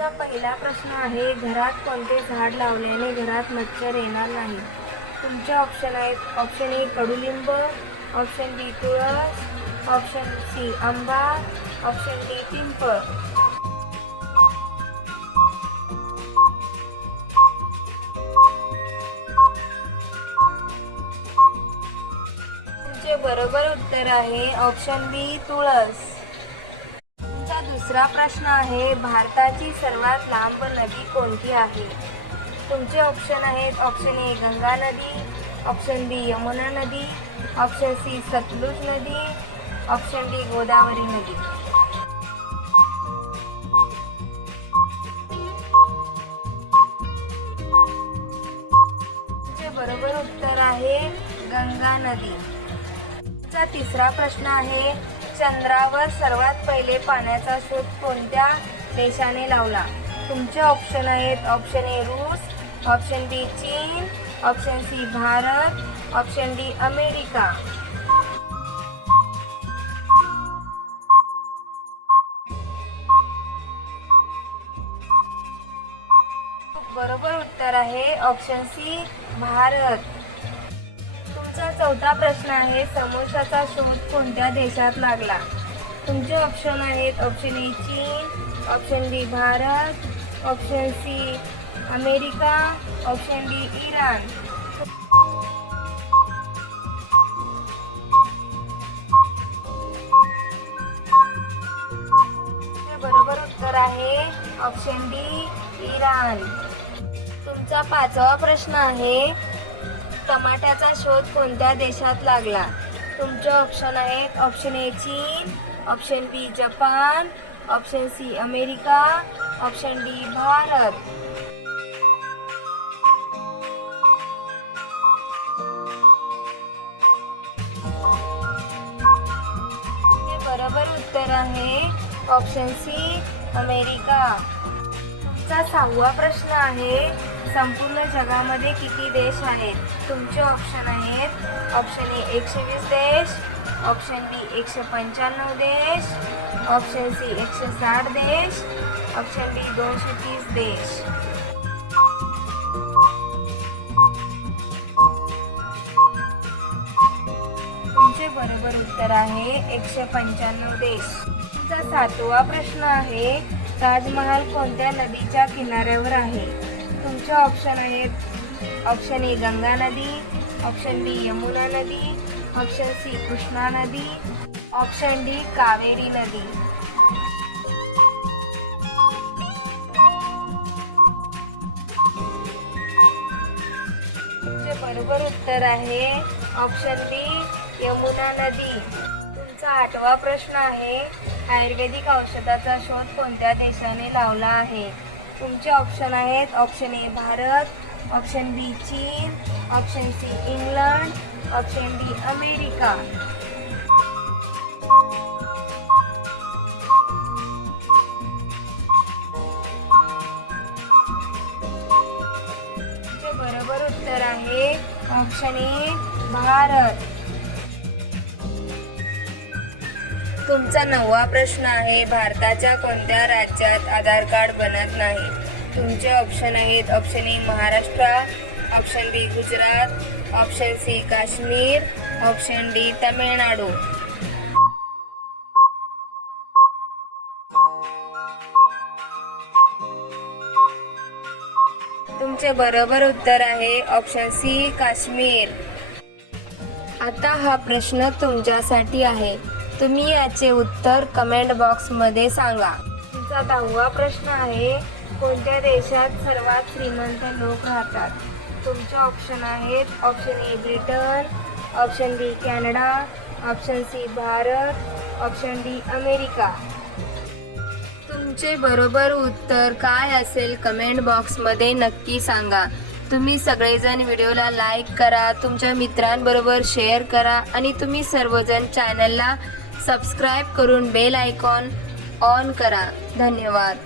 तुमचा पहिला प्रश्न आहे, घरात कोणते झाड लावल्याने घरात मच्छर येणार नाही? तुमचे ऑप्शन आहेत, ऑप्शन ए कडुलिंब, ऑप्शन बी तुळस, ऑप्शन सी आंबा, ऑप्शन डी पिंपळ. तुमचे बरोबर उत्तर आहे ऑप्शन बी तुळस. तुमचा दुसरा प्रश्न आहे, भारताची सर्वात लांब नदी कोणती आहे? तुमचे ऑप्शन आहेत, ऑप्शन ए गंगा नदी, ऑप्शन बी यमुना नदी, ऑप्शन सी सतलुज नदी, ऑप्शन डी गोदावरी नदी. तुमचे बरोबर उत्तर आहे गंगा नदी. तुमचा तिसरा प्रश्न आहे, चंद्रावर सर्वात पहिले पाण्याचा शोध कोणत्या देशाने लावला? तुमचे ऑप्शन आहेत, ऑप्शन ए रूस, ऑप्शन बी चीन, option C Bharat, option D America. बरोबर उत्तर आहे ऑप्शन सी भारत. तुमचा चौथा प्रश्न आहे, समोसाचा शोध कोणत्या देशात लागला? तुमचे ऑप्शन आहेत, ऑप्शन ए चीन, option B Bharat, option C America, option D इराण. बरोबर उत्तर आहे ऑप्शन डी इराण. तुमचा पाचवा प्रश्न आहे, टमाट्याचा शोध कोणत्या देशात लागला? तुमचे ऑप्शन आहेत, ऑप्शन ए चीन, option B Japan, option C America, option D Bharat. हे बरोबर उत्तर आहे ऑप्शन सी अमेरिका. तुमचा सहावा प्रश्न आहे, संपूर्ण जगामध्ये किती देश आहेत? तुमचे ऑप्शन आहेत, ऑप्शन ए 120 देश, ऑप्शन बी 195 देश, ऑप्शन सी 160 देश, ऑप्शन डी 230 देश. तुमचे बरोबर उत्तर आहे 195 देश. तुमचा सातवा प्रश्न आहे, ताजमहाल कोणत्या नदीच्या किनाऱ्यावर आहे? तुमचे ऑप्शन आहेत, ऑप्शन ए गंगा नदी, ऑप्शन बी यमुना नदी, ऑप्शन सी कृष्णा नदी, ऑप्शन डी कावेरी नदी. तुमचे बरोबर उत्तर आहे ऑप्शन बी यमुना नदी. तुमचा आठवा प्रश्न आहे, आयुर्वेदिक औषधाचा शोध कोणत्या देशाने लावला आहे? तुमचे ऑप्शन आहेत, option A Bharat, option B चीन, option C England, option D America. तुमचे बरोबर उत्तर आहे ऑप्शन ए भारत. तुमचा नववा प्रश्न आहे, भारताच्या कोणत्या राज्यात आधार कार्ड बनत नाही? तुमचे ऑप्शन आहेत, option A Maharashtra, option B Gujarat, option C Kashmir, option D Tamil Nadu. तुमचे बरोबर उत्तर आहे ऑप्शन सी काश्मीर. आता हा प्रश्न तुमच्यासाठी आहे, तुम्ही याचे उत्तर कमेंट बॉक्समध्ये सांगा. तुमचा 10वा प्रश्न आहे, कोणत्या देशात सर्वात श्रीमंत लोक राहतात? तुमचे ऑप्शन आहेत, option A Britain, option B Canada, option C Bharat, option D America. तुमचे बरोबर उत्तर काय असेल कमेंट बॉक्समध्ये नक्की सांगा. तुम्ही सगळेजण व्हिडिओला लाईक करा, तुमच्या मित्रांबरोबर शेअर करा आणि तुम्ही सर्वजण चॅनलला सबस्क्राईब करून बेल आयकॉन ऑन करा. धन्यवाद.